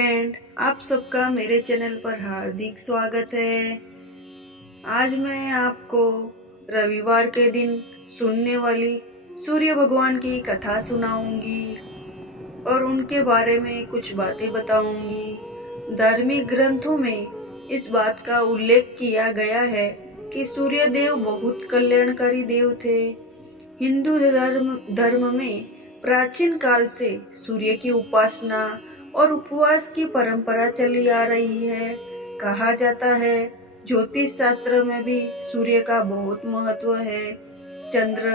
Friend, आप सबका मेरे चैनल पर हार्दिक स्वागत है। आज मैं आपको रविवार के दिन सुनने वाली सूर्य भगवान की कथा सुनाऊंगी और उनके बारे में कुछ बातें बताऊंगी। धार्मिक ग्रंथों में इस बात का उल्लेख किया गया है कि सूर्य देव बहुत कल्याणकारी देव थे। हिंदू धर्म में प्राचीन काल से सूर्य की उपासना और उपवास की परंपरा चली आ रही है। कहा जाता है ज्योतिष शास्त्र में भी सूर्य का बहुत महत्व है। चंद्र,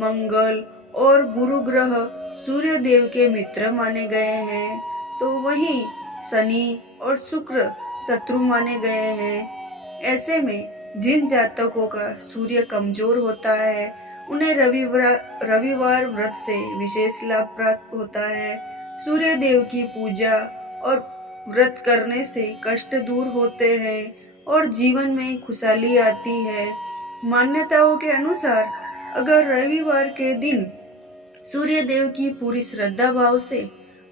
मंगल और गुरु ग्रह सूर्य देव के मित्र माने गए हैं, तो वहीं शनि और शुक्र शत्रु माने गए हैं। ऐसे में जिन जातकों का सूर्य कमजोर होता है उन्हें रविवार व्रत से विशेष लाभ प्राप्त होता है। सूर्य देव की पूजा और व्रत करने से कष्ट दूर होते हैं और जीवन में खुशहाली आती है। मान्यताओं के अनुसार अगर रविवार के दिन सूर्य देव की पूरी श्रद्धा भाव से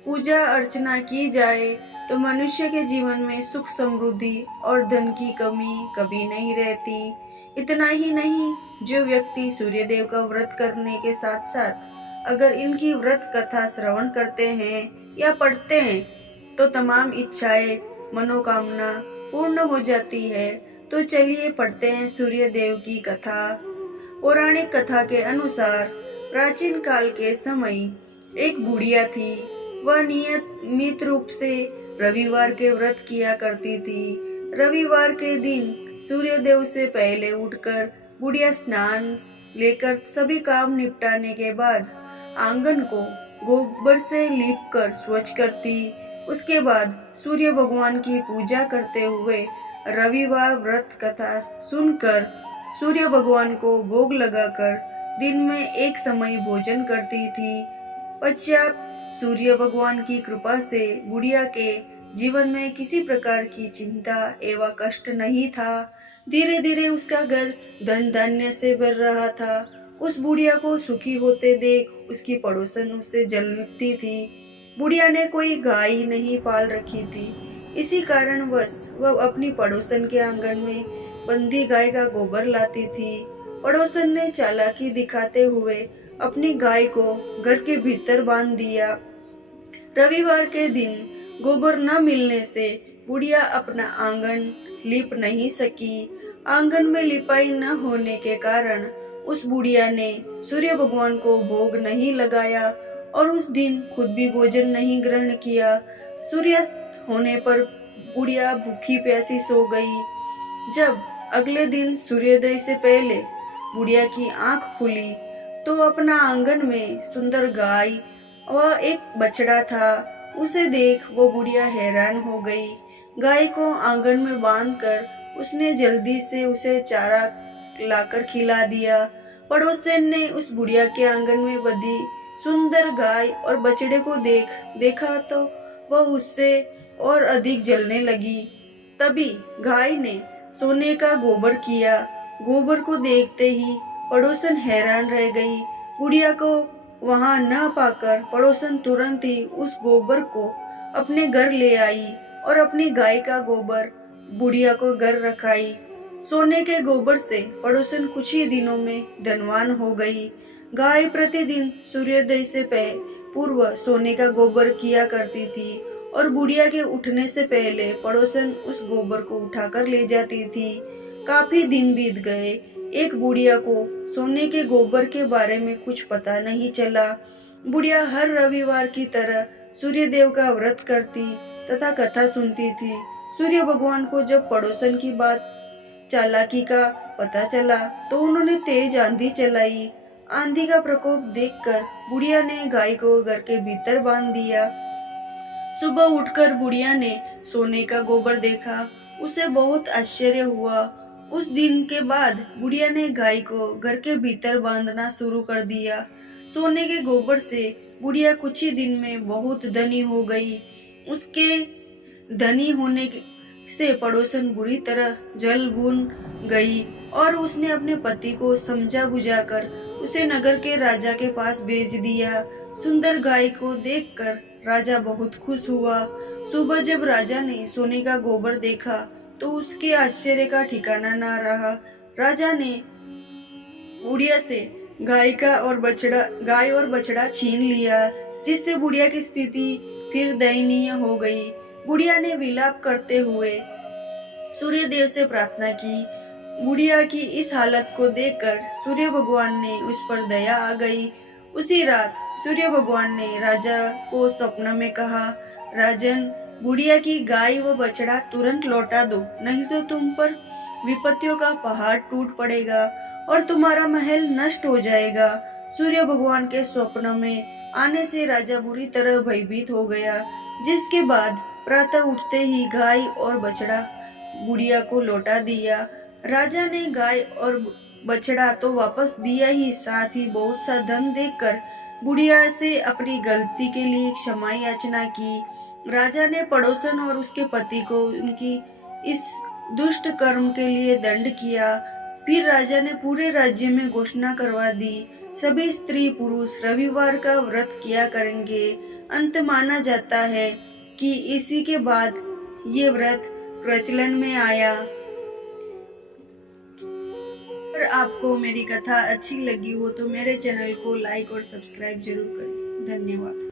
पूजा अर्चना की जाए तो मनुष्य के जीवन में सुख समृद्धि और धन की कमी कभी नहीं रहती। इतना ही नहीं, जो व्यक्ति सूर्य देव का व्रत करने के साथ साथ अगर इनकी व्रत कथा श्रवण करते हैं या पढ़ते हैं तो तमाम इच्छाएं मनोकामना पूर्ण हो जाती है। तो चलिए पढ़ते हैं सूर्य देव की कथा। पौराणिक कथा के अनुसार प्राचीन काल के समय एक बुढ़िया थी। वह नियमित रूप से रविवार के व्रत किया करती थी। रविवार के दिन सूर्य देव से पहले उठकर बुढ़िया स्नान लेकर सभी काम निपटाने के बाद आंगन को गोबर से लीपकर स्वच्छ करती। उसके बाद सूर्य भगवान की पूजा करते हुए रविवार व्रत कथा सुनकर सूर्य भगवान को भोग लगाकर दिन में एक समय भोजन करती थी। पश्चात सूर्य भगवान की कृपा से बुढ़िया के जीवन में किसी प्रकार की चिंता एवं कष्ट नहीं था। धीरे धीरे उसका घर धन धान्य से भर रहा था। उस बुढ़िया को सुखी होते देख उसकी पड़ोसन उससे जलती थी। बुढ़िया ने कोई गाय नहीं पाल रखी थी। इसी कारणवश वह अपनी पड़ोसन के आंगन में बंधी गाय का गोबर लाती थी। पड़ोसन ने चालाकी दिखाते हुए अपनी गाय को घर के भीतर बांध दिया। रविवार के दिन गोबर न मिलने से बुढ़िया अपना आंगन लीप नहीं सकी। आंगन में लिपाई न होने के कारण उस बुढ़िया ने सूर्य भगवान को भोग नहीं लगाया और उस दिन खुद भी भोजन नहीं ग्रहण किया। सूर्यास्त होने पर बुढ़िया भूखी प्यासी सो गई। जब अगले दिन सूर्योदय से पहले बुढ़िया की आंख खुली तो अपना आंगन में सुंदर गाय व एक बछड़ा था। उसे देख वो बुढ़िया हैरान हो गई। गाय को आंगन में बांधकर उसने जल्दी से उसे चारा लाकर खिला दिया। पड़ोसन ने उस बुढ़िया के आंगन में बंधी सुंदर गाय और बछड़े को देखा तो वह उससे और अधिक जलने लगी। तभी गाय ने सोने का गोबर किया। गोबर को देखते ही पड़ोसन हैरान रह गई। बुढ़िया को वहां न पाकर पड़ोसन तुरंत ही उस गोबर को अपने घर ले आई और अपनी गाय का गोबर बुढ़िया को घर रखाई। सोने के गोबर से पड़ोसन कुछ ही दिनों में धनवान हो गई। गाय प्रतिदिन सूर्योदय से पूर्व सोने का गोबर किया करती थी और बुढ़िया के उठने से पहले पड़ोसन उस गोबर को उठाकर ले जाती थी। काफी दिन बीत गए। एक बुढ़िया को सोने के गोबर के बारे में कुछ पता नहीं चला। बुढ़िया हर रविवार की तरह सूर्य देव का व्रत करती तथा कथा सुनती थी। सूर्य भगवान को जब पड़ोसन की बात चालाकी का पता चला तो उन्होंने तेज आंधी चलाई। आंधी का प्रकोप देखकर बुढ़िया ने गाय को घर के भीतर बांध दिया। सुबह उठकर बुढ़िया ने सोने का गोबर देखा। उसे बहुत आश्चर्य हुआ। उस दिन के बाद बुढ़िया ने गाय को घर के भीतर बांधना शुरू कर दिया। सोने के गोबर से बुढ़िया कुछ ही दिन में बहुत धनी हो गई। उसके धनी होने से पड़ोसन बुरी तरह जल भून गई और उसने अपने पति को समझा बुझाकर उसे नगर के राजा के पास भेज दिया। सुंदर गाय को देखकर राजा बहुत खुश हुआ। सुबह जब राजा ने सोने का गोबर देखा तो उसके आश्चर्य का ठिकाना ना रहा। राजा ने बुढ़िया से गाय और बछड़ा छीन लिया, जिससे बुढ़िया की स्थिति फिर दयनीय हो गई। बुढ़िया ने विलाप करते हुए सूर्य देव से प्रार्थना की। बुढ़िया की इस हालत को देखकर सूर्य भगवान ने उस पर दया आ गई। उसी रात सूर्य भगवान ने राजा को स्वप्न में कहा, राजन, बुढ़िया की गाय व बछड़ा तुरंत लौटा दो, नहीं तो तुम पर विपत्तियों का पहाड़ टूट पड़ेगा और तुम्हारा महल नष्ट हो जाएगा। सूर्य भगवान के स्वप्न में आने से राजा बुरी तरह भयभीत हो गया, जिसके बाद प्रातः उठते ही गाय और बछड़ा बुढ़िया को लौटा दिया। राजा ने गाय और बछड़ा तो वापस दिया ही, साथ ही बहुत सा धन देकर बुढ़िया से अपनी गलती के लिए क्षमा याचना की। राजा ने पड़ोसन और उसके पति को उनकी इस दुष्ट कर्म के लिए दंड किया। फिर राजा ने पूरे राज्य में घोषणा करवा दी, सभी स्त्री पुरुष रविवार का व्रत किया करेंगे। अंत माना जाता है कि इसी के बाद ये व्रत प्रचलन में आया। अगर आपको मेरी कथा अच्छी लगी हो तो मेरे चैनल को लाइक और सब्सक्राइब जरूर करें। धन्यवाद।